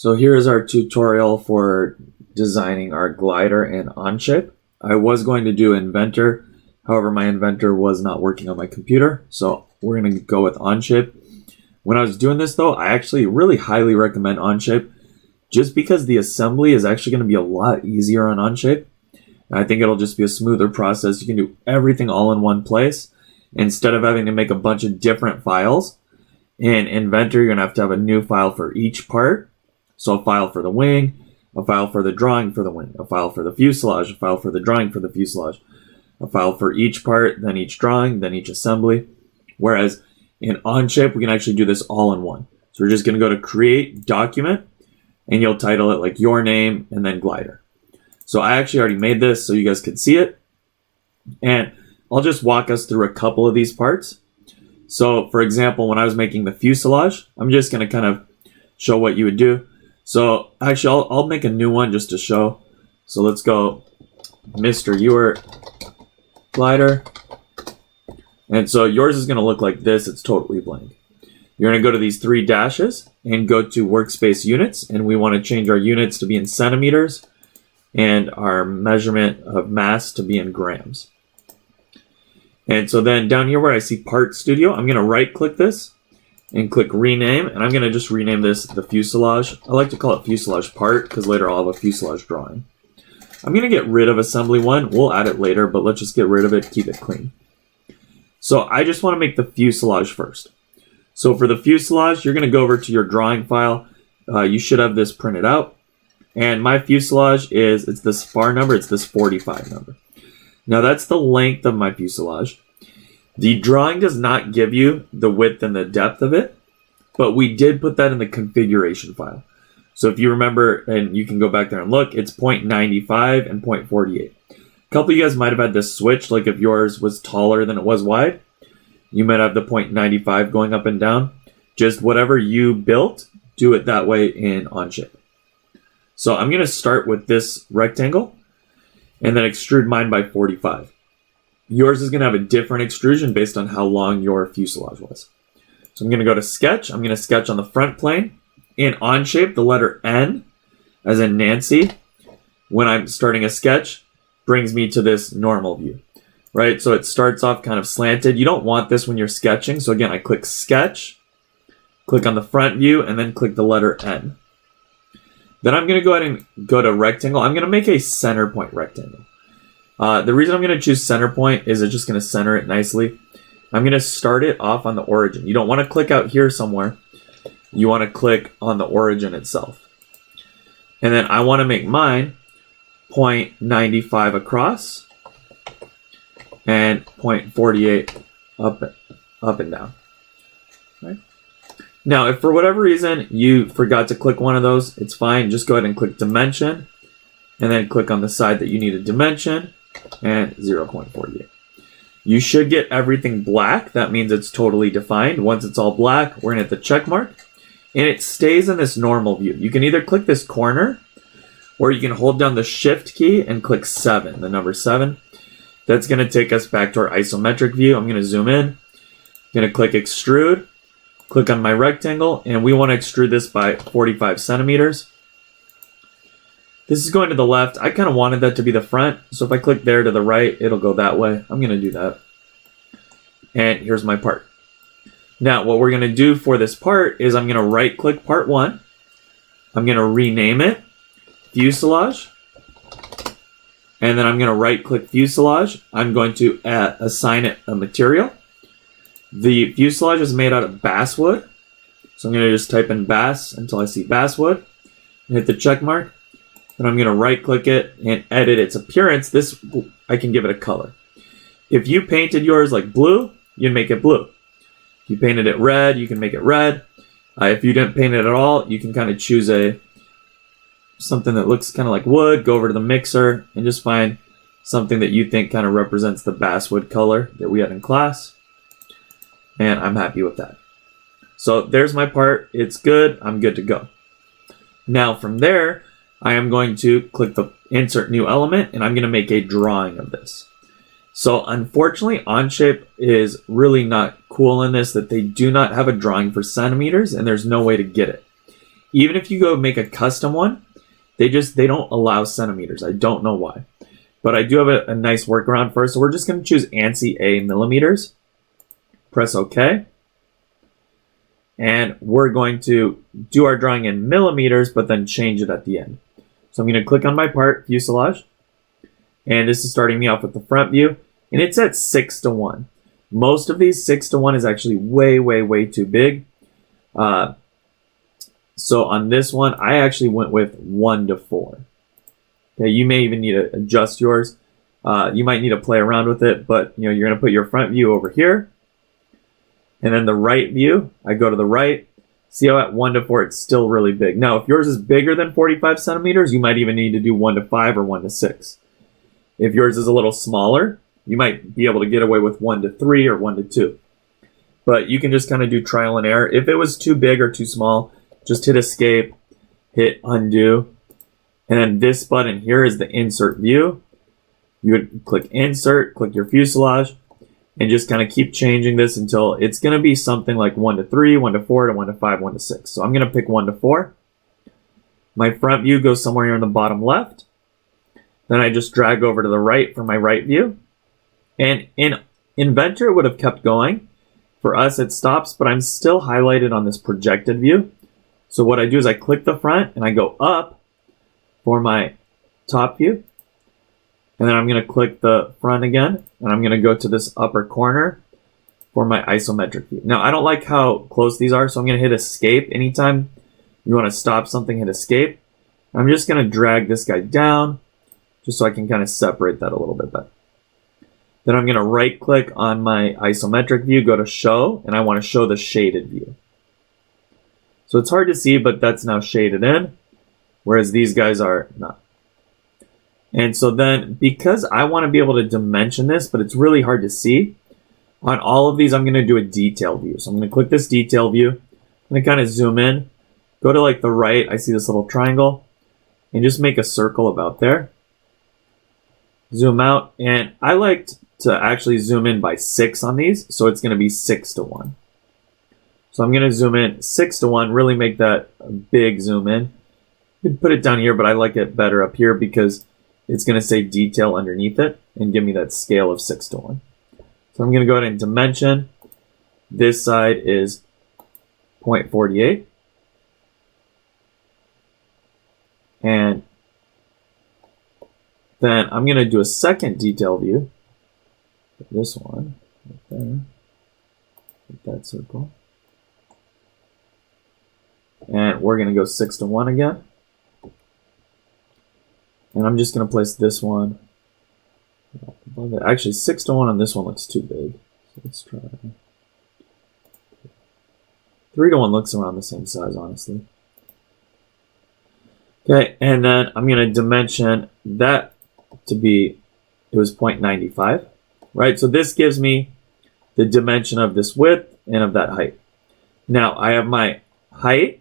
So here is our tutorial for designing our glider in OnShape. I was going to do Inventor, however my Inventor was not working on my computer, so we're going to go with OnShape. When I was doing this though, I actually really highly recommend OnShape just because the assembly is actually going to be a lot easier on OnShape. I think it'll just be a smoother process. You can do everything all in one place instead of having to make a bunch of different files. In Inventor, you're going to have a new file for each part. So a file for the wing, a file for the drawing for the wing, a file for the fuselage, a file for the drawing for the fuselage, a file for each part, then each drawing, then each assembly. Whereas in OnShape, we can actually do this all in one. So we're just going to go to Create Document, and you'll title it like your name and then glider. So I actually already made this so you guys could see it. And I'll just walk us through a couple of these parts. So for example, when I was making the fuselage, I'm just going to kind of show what you would do. So actually, I'll make a new one just to show. So let's go Mr. Ewart glider. And so yours is going to look like this. It's totally blank. You're going to go to these three dashes and go to workspace units. And we want to change our units to be in centimeters and our measurement of mass to be in grams. And so then down here where I see Part Studio, I'm going to right click this and click rename, and I'm going to just rename this the fuselage. I like to call it fuselage part because later I'll have a fuselage drawing. I'm going to get rid of assembly one. We'll add it later, but let's just get rid of it, keep it clean. So I just want to make the fuselage first. So for the fuselage, you're going to go over to your drawing file. You should have this printed out. And my fuselage it's this FAR number, it's this 45 number. Now that's the length of my fuselage. The drawing does not give you the width and the depth of it, but we did put that in the configuration file. So if you remember, and you can go back there and look, it's 0.95 and 0.48. A couple of you guys might have had this switch, like if yours was taller than it was wide, you might have the 0.95 going up and down. Just whatever you built, do it that way in OnShape. So I'm going to start with this rectangle and then extrude mine by 45. Yours is going to have a different extrusion based on how long your fuselage was. So I'm going to go to Sketch. I'm going to sketch on the front plane. In OnShape, the letter N, as in Nancy, when I'm starting a sketch, brings me to this normal view, right? So it starts off kind of slanted. You don't want this when you're sketching. So again, I click Sketch, click on the front view, and then click the letter N. Then I'm going to go ahead and go to Rectangle. I'm going to make a center point rectangle. The reason I'm going to choose center point is it's just going to center it nicely. I'm going to start it off on the origin. You don't want to click out here somewhere. You want to click on the origin itself. And then I want to make mine 0.95 across and 0.48 up and down. Right? Now, if for whatever reason you forgot to click one of those, it's fine. Just go ahead and click dimension and then click on the side that you need a dimension and 0.48. You should get everything black. That means it's totally defined. Once it's all black, we're gonna hit the check mark and it stays in this normal view. You can either click this corner or you can hold down the shift key and click 7, the number 7. That's gonna take us back to our isometric view. I'm gonna zoom in, I'm gonna click extrude, click on my rectangle, and we wanna extrude this by 45 centimeters. This is going to the left. I kind of wanted that to be the front. So if I click there to the right, it'll go that way. I'm going to do that. And here's my part. Now, what we're going to do for this part is I'm going to right click part 1. I'm going to rename it fuselage. And then I'm going to right click fuselage. I'm going to assign it a material. The fuselage is made out of basswood. So I'm going to just type in bass until I see basswood and hit the check mark. And I'm going to right click it and edit its appearance. This, I can give it a color. If you painted yours like blue, you'd make it blue. If you painted it red, you can make it red. If you didn't paint it at all, you can kind of choose something that looks kind of like wood, go over to the mixer and just find something that you think kind of represents the basswood color that we had in class. And I'm happy with that. So there's my part. It's good. I'm good to go. Now from there, I am going to click the insert new element and I'm going to make a drawing of this. So unfortunately, OnShape is really not cool in this, that they do not have a drawing for centimeters and there's no way to get it. even if you go make a custom one, they don't allow centimeters. I don't know why. But I do have a nice workaround for it. So we're just going to choose ANSI A millimeters. Press OK. And we're going to do our drawing in millimeters, but then change it at the end. So I'm going to click on my part, Fuselage. And this is starting me off with the front view. And it's at 6:1. Most of these 6:1 is actually way, way, way too big. So on this one, I actually went with 1:4. Okay, you may even need to adjust yours. You might need to play around with it, but you're going to put your front view over here. And then the right view, I go to the right. See how at 1:4 it's still really big. Now, if yours is bigger than 45 centimeters, you might even need to do 1:5 or 1:6. If yours is a little smaller, you might be able to get away with 1:3 or 1:2. But you can just kind of do trial and error. If it was too big or too small, just hit escape, hit undo. And then this button here is the insert view. You would click insert, click your fuselage, and just kind of keep changing this until it's going to be something like 1:3, 1:4 to 1:5, 1:6. So I'm going to pick 1:4. My front view goes somewhere here in the bottom left. Then I just drag over to the right for my right view. And in Inventor, it would have kept going. For us, it stops, but I'm still highlighted on this projected view. So what I do is I click the front and I go up for my top view. And then I'm going to click the front again. And I'm going to go to this upper corner for my isometric view. Now, I don't like how close these are, so I'm going to hit escape. Anytime you want to stop something, hit escape. I'm just going to drag this guy down just so I can kind of separate that a little bit better. Then I'm going to right click on my isometric view, go to show, and I want to show the shaded view. So it's hard to see, but that's now shaded in, whereas these guys are not. And so then, because I want to be able to dimension this, but it's really hard to see, on all of these, I'm going to do a detail view. So I'm going to click this detail view. I'm going to kind of zoom in, go to like the right, I see this little triangle, and just make a circle about there. Zoom out, and I liked to actually zoom in by 6 on these, so it's going to be 6:1. So I'm going to zoom in 6:1, really make that a big zoom in. You can put it down here, but I like it better up here because it's going to say detail underneath it and give me that scale of 6:1. So I'm going to go ahead and dimension. This side is 0.48. And then I'm going to do a second detail view. This one, right there. Hit that circle. And we're going to go 6:1 again. And I'm just going to place this one above it. Actually, 6:1 on this one looks too big. So let's try 3:1 looks around the same size, honestly. Okay, and then I'm going to dimension that to be, it was 0.95, right? So this gives me the dimension of this width and of that height. Now, I have my height,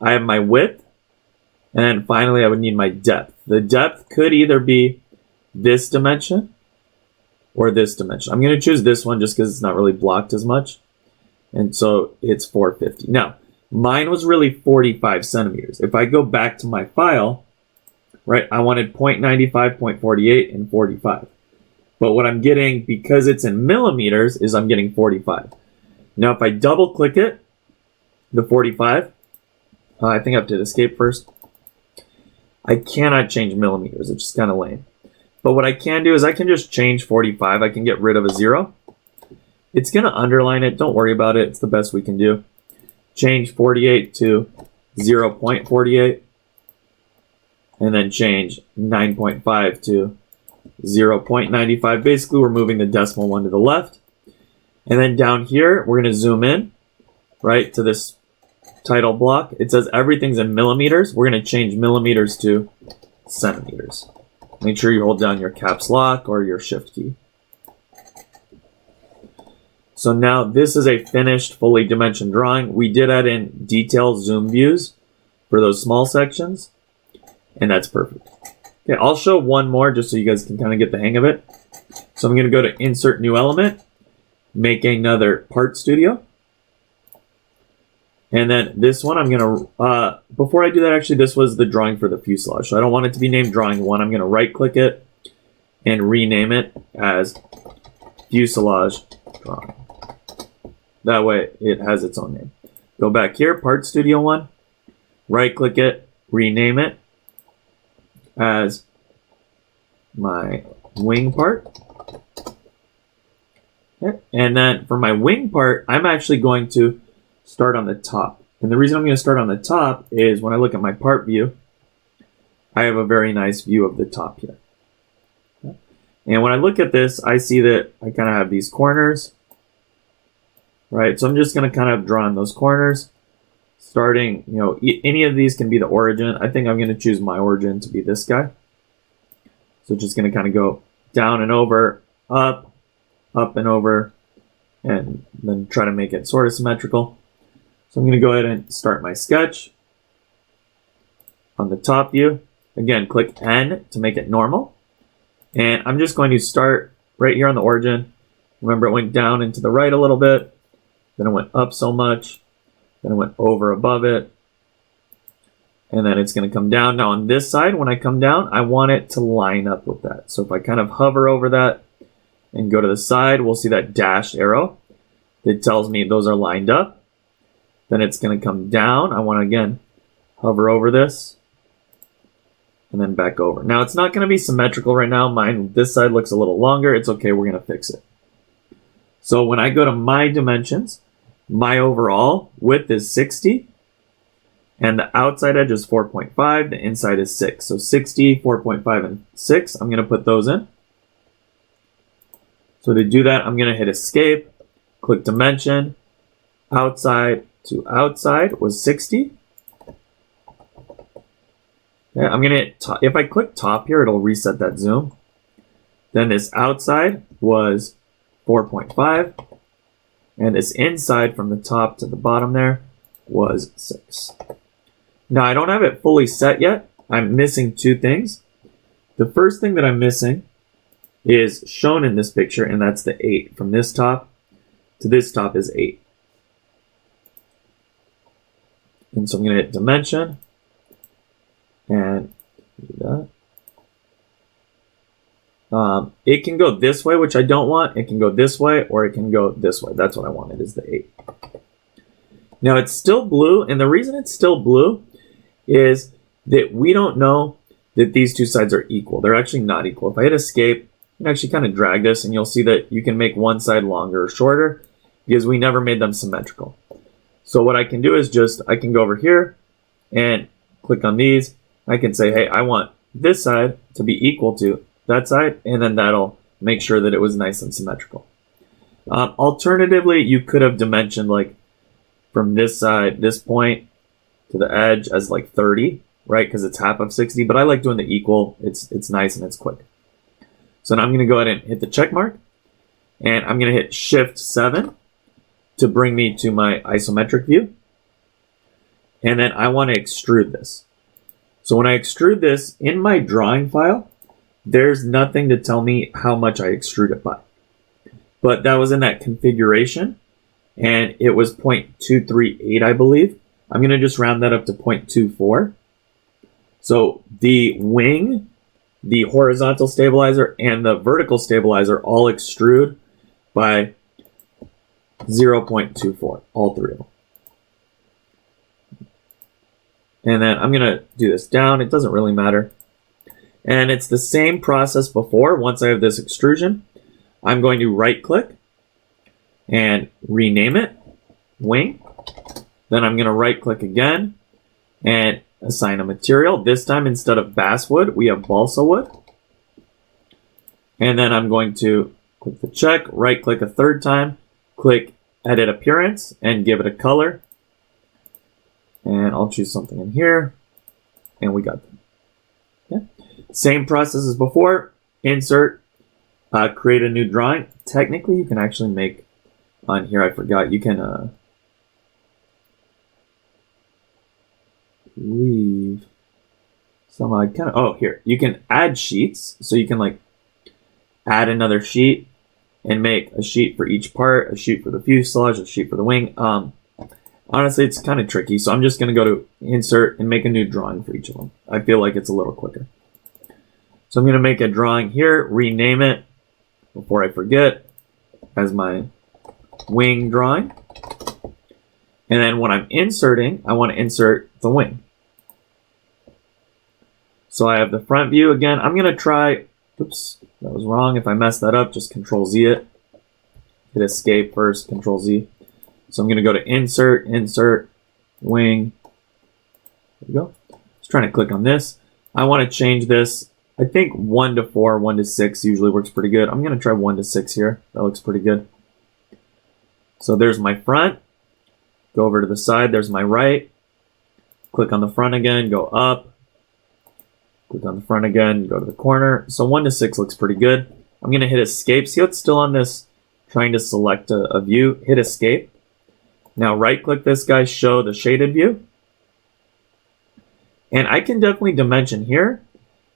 I have my width, and then finally I would need my depth. The depth could either be this dimension or this dimension. I'm going to choose this one just because it's not really blocked as much. And so it's 450. Now, mine was really 45 centimeters. If I go back to my file, right, I wanted 0.95, 0.48, and 45. But what I'm getting, because it's in millimeters, is I'm getting 45. Now, if I double click it, the 45, I think I have to hit escape first. I cannot change millimeters. It's just kind of lame. But what I can do is I can just change 45. I can get rid of a 0. It's going to underline it. Don't worry about it. It's the best we can do. Change 48 to 0.48. And then change 9.5 to 0.95. Basically, we're moving the decimal one to the left. And then down here, we're going to zoom in, right, to this title block. It says everything's in millimeters. We're going to change millimeters to centimeters. Make sure you hold down your caps lock or your shift key. So now this is a finished, fully dimensioned drawing. We did add in detail zoom views for those small sections, and that's perfect. Okay, I'll show one more just so you guys can kind of get the hang of it. So I'm going to go to Insert New Element, make another Part Studio. And then this one, I'm gonna, before I do that, actually, this was the drawing for the fuselage. So I don't want it to be named drawing one. I'm gonna right click it and rename it as fuselage drawing. That way it has its own name. Go back here, Part Studio 1, right click it, rename it as my wing part. Okay. And then for my wing part, I'm actually going to start on the top. And the reason I'm going to start on the top is when I look at my part view, I have a very nice view of the top here. Okay. And when I look at this, I see that I kind of have these corners, right? So I'm just going to kind of draw on those corners, starting, you know, any of these can be the origin. I think I'm going to choose my origin to be this guy. So just going to kind of go down and over, up and over, and then try to make it sort of symmetrical. So I'm going to go ahead and start my sketch on the top view. Again, click N to make it normal. And I'm just going to start right here on the origin. Remember, it went down and to the right a little bit, then it went up so much, then it went over above it, and then it's going to come down. Now on this side, when I come down, I want it to line up with that. So if I kind of hover over that and go to the side, we'll see that dashed arrow that tells me those are lined up. Then it's going to come down. I want to, again, hover over this and then back over. Now, it's not going to be symmetrical right now. Mine, this side looks a little longer. It's okay. We're going to fix it. So when I go to my dimensions, my overall width is 60. And the outside edge is 4.5. The inside is 6. So 60, 4.5, and 6. I'm going to put those in. So to do that, I'm going to hit Escape, click Dimension, outside to outside was 60. Yeah, I'm going to hit top. If I click top here, it'll reset that zoom. Then this outside was 4.5. And this inside from the top to the bottom there was 6. Now, I don't have it fully set yet. I'm missing two things. The first thing that I'm missing is shown in this picture, and that's the 8. From this top to this top is 8. And so I'm going to hit Dimension and do that. It can go this way, which I don't want. It can go this way, or it can go this way. That's what I wanted, is the 8. Now, it's still blue, and the reason it's still blue is that we don't know that these two sides are equal. They're actually not equal. If I hit Escape, I can actually kind of drag this, and you'll see that you can make one side longer or shorter because we never made them symmetrical. So what I can do is just, I can go over here and click on these. I can say, hey, I want this side to be equal to that side, and then that'll make sure that it was nice and symmetrical. Alternatively, you could have dimensioned like from this side, this point to the edge as like 30, right? Because it's half of 60, but I like doing the equal. It's nice and it's quick. So now I'm going to go ahead and hit the check mark, and I'm going to hit Shift 7 to bring me to my isometric view. And then I want to extrude this. So when I extrude this in my drawing file, there's nothing to tell me how much I extrude it by. But that was in that configuration, and it was 0.238, I believe. I'm going to just round that up to 0.24. So the wing, the horizontal stabilizer, and the vertical stabilizer all extrude by 0.24, all three of them. And then I'm going to do this down. It doesn't really matter. And it's the same process before. Once I have this extrusion, I'm going to right click and rename it wing. Then I'm going to right click again and assign a material. This time, instead of basswood, we have balsa wood. And then I'm going to click the check, right click a third time, click edit appearance, and give it a color. And I'll choose something in here, and we got them. Okay. Same process as before. Insert, create a new drawing. Technically, you can actually make on here. I forgot. You can leave some kind of. Oh, here you can add sheets. So you can like add another sheet and make a sheet for each part, a sheet for the fuselage, a sheet for the wing. Honestly, it's kind of tricky, so I'm just going to go to insert and make a new drawing for each of them. I feel like it's a little quicker. So I'm going to make a drawing here, rename it before I forget as my wing drawing. And then when I'm inserting, I want to insert the wing. So I have the front view again. I'm going to try, oops, that was wrong. If I mess that up, just Control Z it. Hit escape first, Control Z. So I'm going to go to insert, wing. There we go. Just trying to click on this. I want to change this. I think 1 to 4, 1 to 6 usually works pretty good. I'm going to try 1 to 6 here. That looks pretty good. So there's my front. Go over to the side. There's my right. Click on the front again. Go up. Click on the front again. Go to the corner. So 1 to 6 looks pretty good. I'm going to hit escape. See how it's still on this, trying to select a view. Hit escape. Now right click this guy, show the shaded view. And I can definitely dimension here,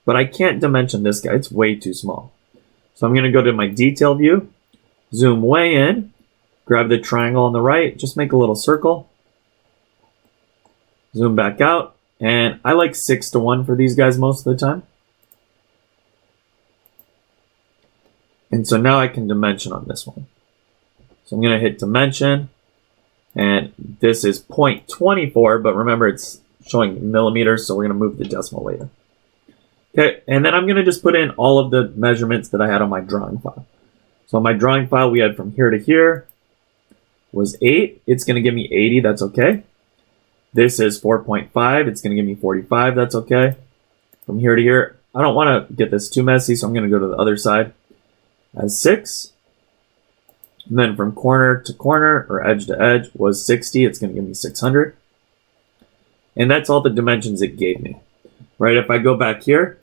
but I can't dimension this guy. It's way too small. So I'm going to go to my detail view, zoom way in, grab the triangle on the right, just make a little circle, zoom back out, and I like 6 to 1 for these guys most of the time. And so now I can dimension on this one. So I'm going to hit dimension. And this is 0.24, but remember it's showing millimeters, so we're going to move the decimal later. Okay, and then I'm going to just put in all of the measurements that I had on my drawing file. So on my drawing file, we had from here to here was 8. It's going to give me 80. That's okay. This is 4.5. It's going to give me 45. That's okay. From here to here, I don't want to get this too messy, so I'm going to go to the other side as 6. And then from corner to corner, or edge to edge, was 60. It's going to give me 600. And that's all the dimensions it gave me. Right, if I go back here,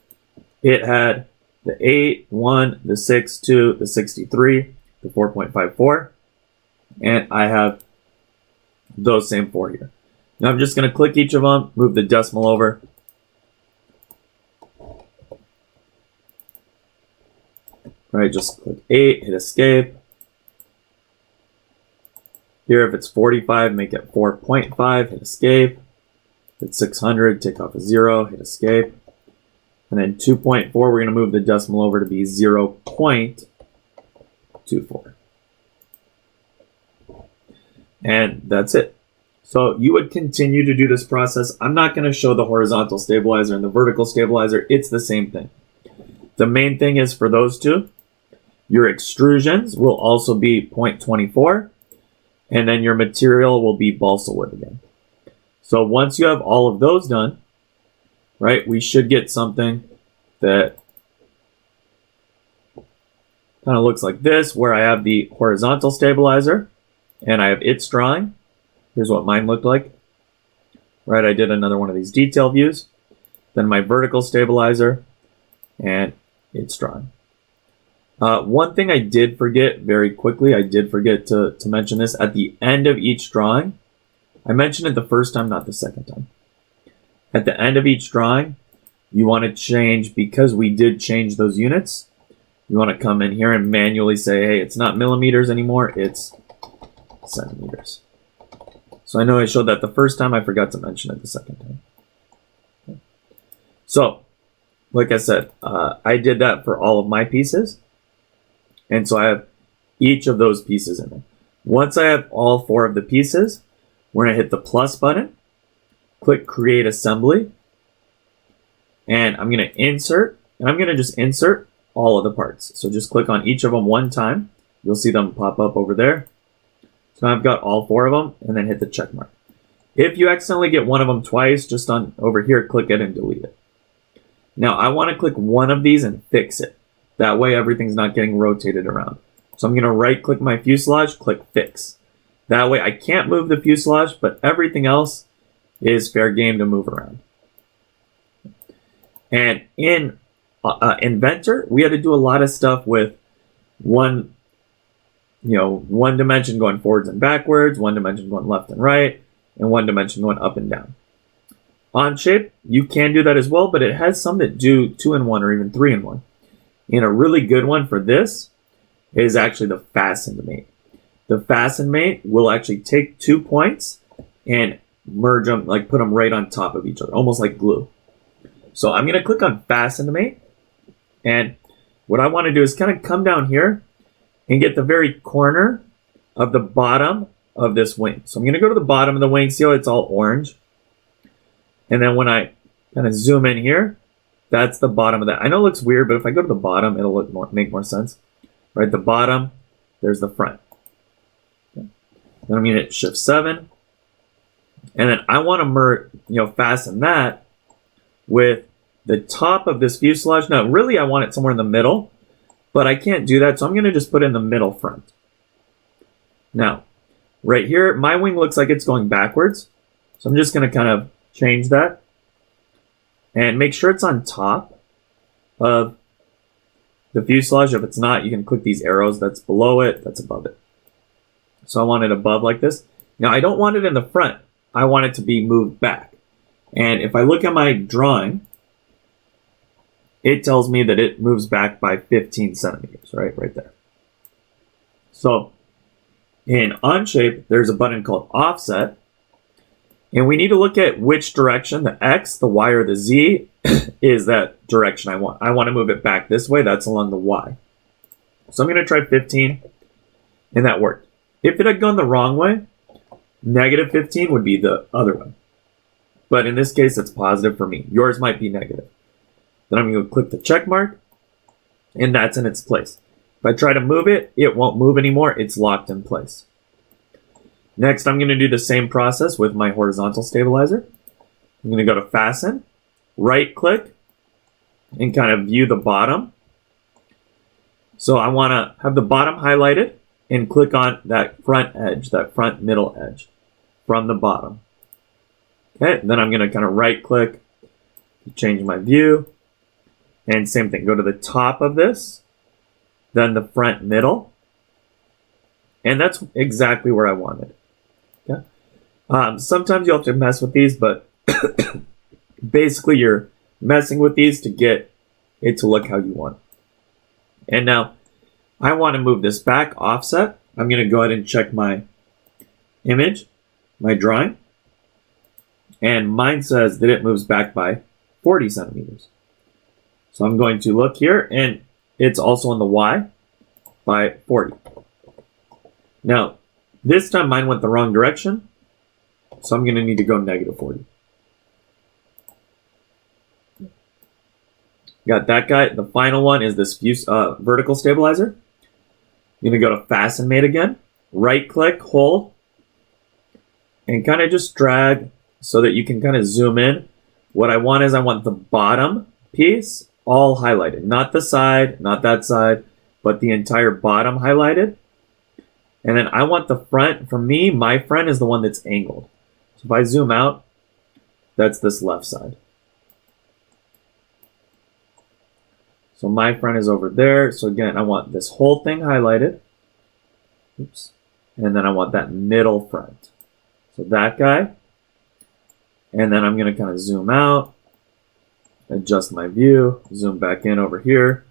it had the 8, 1, the 6, 2, the 63, the 4.54. And I have those same 4 here. Now I'm just going to click each of them, move the decimal over. Right, just click 8, hit escape. Here, if it's 45, make it 4.5, hit escape. If it's 600, take off a 0, hit escape. And then 2.4, we're going to move the decimal over to be 0.24. And that's it. So you would continue to do this process. I'm not going to show the horizontal stabilizer and the vertical stabilizer. It's the same thing. The main thing is for those two, your extrusions will also be 0.24. And then your material will be balsa wood again. So once you have all of those done, right, we should get something that kind of looks like this, where I have the horizontal stabilizer and I have its drawing. Here's what mine looked like. Right, I did another one of these detail views. Then my vertical stabilizer and its drawing. One thing I did forget very quickly, I did forget to mention this at the end of each drawing. I mentioned it the first time, not the second time. At the end of each drawing, you want to change, because we did change those units, you want to come in here and manually say, hey, it's not millimeters anymore, it's centimeters. So I know I showed that the first time, I forgot to mention it the second time. Okay. So, like I said, I did that for all of my pieces. And so I have each of those pieces in there. Once I have all 4 of the pieces, we're going to hit the plus button, click Create Assembly, and I'm going to insert, and I'm going to just insert all of the parts. So just click on each of them one time. You'll see them pop up over there. So now I've got all 4 of them, and then hit the check mark. If you accidentally get one of them twice, just on over here, click it and delete it. Now I want to click one of these and fix it. That way everything's not getting rotated around. So I'm going to right click my fuselage, click fix. That way I can't move the fuselage, but everything else is fair game to move around. And in Inventor, we had to do a lot of stuff with one dimension going forwards and backwards, one dimension going left and right, and one dimension going up and down. OnShape, you can do that as well, but it has some that do 2-in-1 or even 3-in-1. And a really good one for this is actually the fasten mate. The fasten mate will actually take 2 points and merge them, like put them right on top of each other, almost like glue. So I'm going to click on Fastenmate, and what I want to do is kind of come down here and get the very corner of the bottom of this wing. So I'm going to go to the bottom of the wing, see how it's all orange. And then when I kind of zoom in here, that's the bottom of that. I know it looks weird, but if I go to the bottom, it'll make more sense. Right, the bottom, there's the front. Okay. Then I'm going to hit Shift 7. And then I want to fasten that with the top of this fuselage. Now, really, I want it somewhere in the middle, but I can't do that, so I'm going to just put in the middle front. Now, right here, my wing looks like it's going backwards, so I'm just going to kind of change that and make sure it's on top of the fuselage. If it's not, you can click these arrows. That's below it, that's above it. So I want it above like this. Now, I don't want it in the front. I want it to be moved back. And if I look at my drawing, it tells me that it moves back by 15 centimeters, right there. So in OnShape, there's a button called Offset. And we need to look at which direction, the X, the Y, or the Z, is that direction I want. I want to move it back this way. That's along the Y. So I'm going to try 15, and that worked. If it had gone the wrong way, negative 15 would be the other way. But in this case, it's positive for me. Yours might be negative. Then I'm going to click the check mark, and that's in its place. If I try to move it, it won't move anymore. It's locked in place. Next, I'm going to do the same process with my horizontal stabilizer. I'm going to go to Fasten, right-click, and kind of view the bottom. So I want to have the bottom highlighted and click on that front edge, that front middle edge from the bottom. Okay, then I'm going to kind of right-click, change my view, and same thing, go to the top of this, then the front middle, and that's exactly where I want it. Okay? Sometimes you'll have to mess with these, but basically you're messing with these to get it to look how you want it. And now I want to move this back offset. I'm going to go ahead and check my image, my drawing, and mine says that it moves back by 40 centimeters. So I'm going to look here, and it's also on the Y by 40. Now, this time mine went the wrong direction, so I'm going to need to go negative 40. Got that guy. The final one is this vertical stabilizer. I'm going to go to Fasten Mate again, right-click, hold, and kind of just drag so that you can kind of zoom in. What I want is I want the bottom piece all highlighted, not the side, not that side, but the entire bottom highlighted. And then I want the front. For me, my front is the one that's angled. So if I zoom out, that's this left side. So my front is over there. So again, I want this whole thing highlighted. Oops. And then I want that middle front. So that guy. And then I'm going to kind of zoom out, adjust my view, zoom back in over here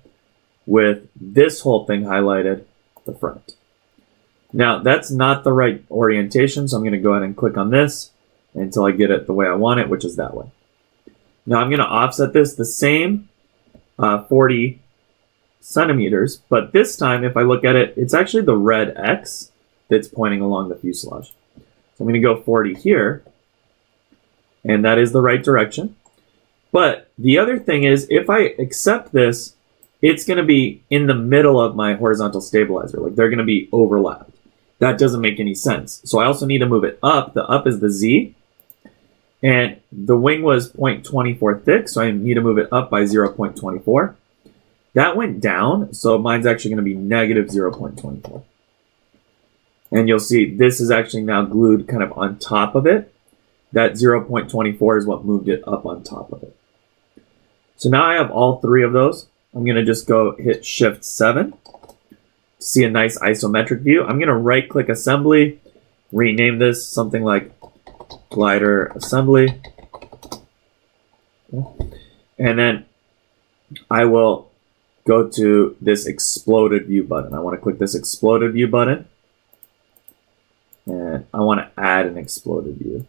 with this whole thing highlighted, the front. Now, that's not the right orientation, so I'm going to go ahead and click on this until I get it the way I want it, which is that way. Now, I'm going to offset this the same 40 centimeters, but this time, if I look at it, it's actually the red X that's pointing along the fuselage. So I'm going to go 40 here, and that is the right direction. But the other thing is, if I accept this, it's going to be in the middle of my horizontal stabilizer. Like, they're going to be overlapped. That doesn't make any sense. So I also need to move it up. The up is the Z. And the wing was 0.24 thick, so I need to move it up by 0.24. That went down, so mine's actually going to be negative 0.24. And you'll see this is actually now glued kind of on top of it. That 0.24 is what moved it up on top of it. So now I have all three of those. I'm going to just go hit Shift 7 to see a nice isometric view. I'm going to right-click Assembly, rename this something like Glider Assembly. And then I will go to this Exploded View button. I want to click this Exploded View button. And and I want to add an exploded view.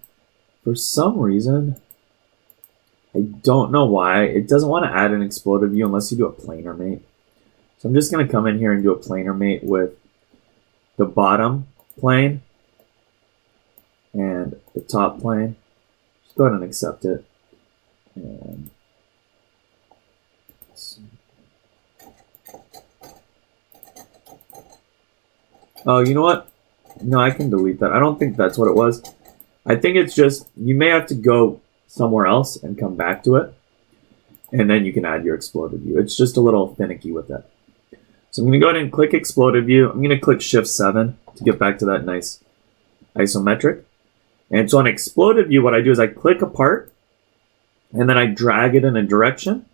For some reason, I don't know why, it doesn't want to add an exploded view unless you do a planar mate. So I'm just going to come in here and do a planar mate with the bottom plane and the top plane. Just go ahead and accept it. And oh, you know what? No, I can delete that. I don't think that's what it was. I think it's just, you may have to go somewhere else and come back to it. And then you can add your exploded view. It's just a little finicky with that. So I'm going to go ahead and click exploded view. I'm going to click Shift 7 to get back to that nice isometric. And so on exploded view, what I do is I click a part and then I drag it in a direction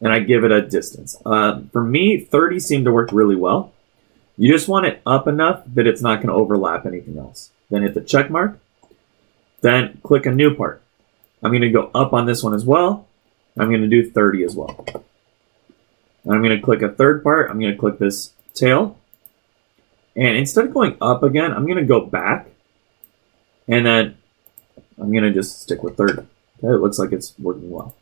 and I give it a distance. For me, 30 seemed to work really well. You just want it up enough that it's not going to overlap anything else. Then hit the check mark. Then click a new part. I'm going to go up on this one as well. I'm going to do 30 as well. And I'm going to click a third part. I'm going to click this tail. And instead of going up again, I'm going to go back. And then I'm going to just stick with 30. Okay, it looks like it's working well.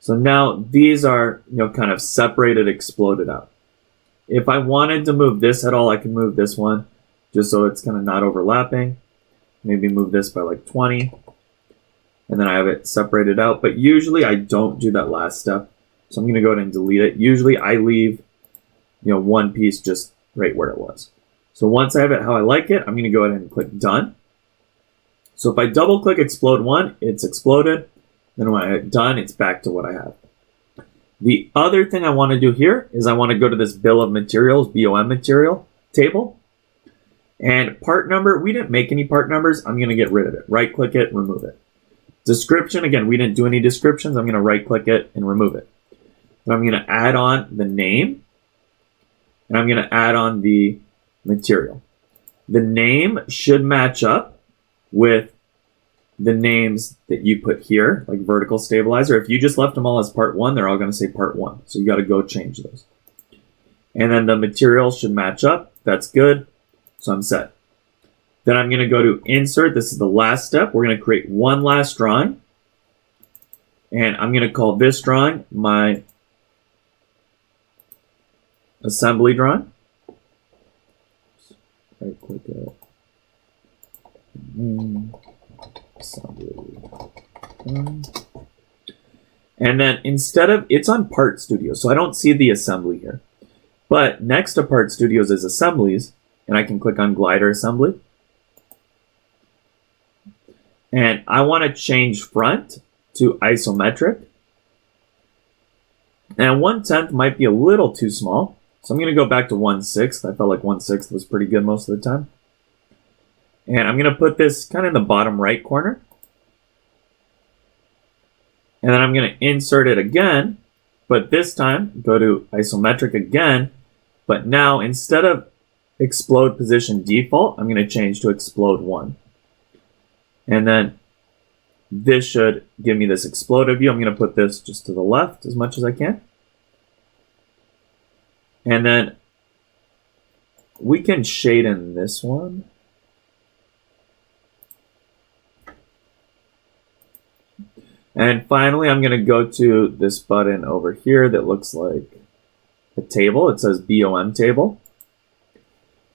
So now these are, kind of separated, exploded out. If I wanted to move this at all, I can move this one just so it's kind of not overlapping. Maybe move this by like 20. And then I have it separated out. But usually I don't do that last step. So I'm going to go ahead and delete it. Usually I leave, one piece just right where it was. So once I have it how I like it, I'm going to go ahead and click done. So if I double click explode one, it's exploded. Then when I hit done, it's back to what I have. The other thing I want to do here is I want to go to this bill of materials, BOM material table. And part number, we didn't make any part numbers. I'm going to get rid of it. Right click it, remove it. Description, again, we didn't do any descriptions. I'm going to right click it and remove it. And I'm going to add on the name. And I'm going to add on the material. The name should match up with the names that you put here, like vertical stabilizer. If you just left them all as part one, they're all going to say part one. So you got to go change those. And then the material should match up. That's good. So I'm set. Then I'm going to go to insert. This is the last step. We're going to create one last drawing. And I'm going to call this drawing my assembly drawing. Right click it. Assembly. And then instead of, it's on Part Studio, so I don't see the assembly here. But next to Part Studios is assemblies, and I can click on glider assembly. And I want to change front to isometric. And 1/10 might be a little too small. So I'm going to go back to 1/6. I felt like 1/6 was pretty good most of the time. And I'm going to put this kind of in the bottom right corner. And then I'm going to insert it again. But this time, go to isometric again. But now, instead of explode position default, I'm going to change to explode 1. And then this should give me this exploded view. I'm going to put this just to the left as much as I can. And then we can shade in this one. And finally, I'm going to go to this button over here that looks like a table. It says BOM table.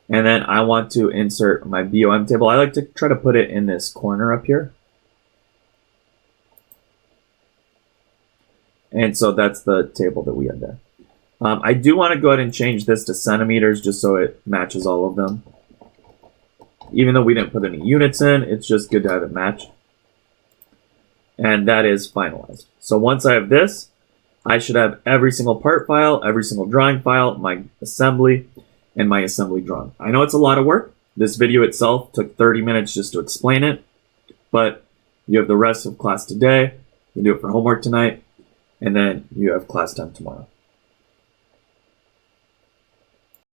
And then I want to insert my BOM table. I like to try to put it in this corner up here. And so that's the table that we had there. I do want to go ahead and change this to centimeters just so it matches all of them. Even though we didn't put any units in, it's just good to have it match. And that is finalized. So once I have this, I should have every single part file, every single drawing file, my assembly, and my assembly drawing. I know it's a lot of work. This video itself took 30 minutes just to explain it, but you have the rest of class today. You do it for homework tonight, and then you have class time tomorrow.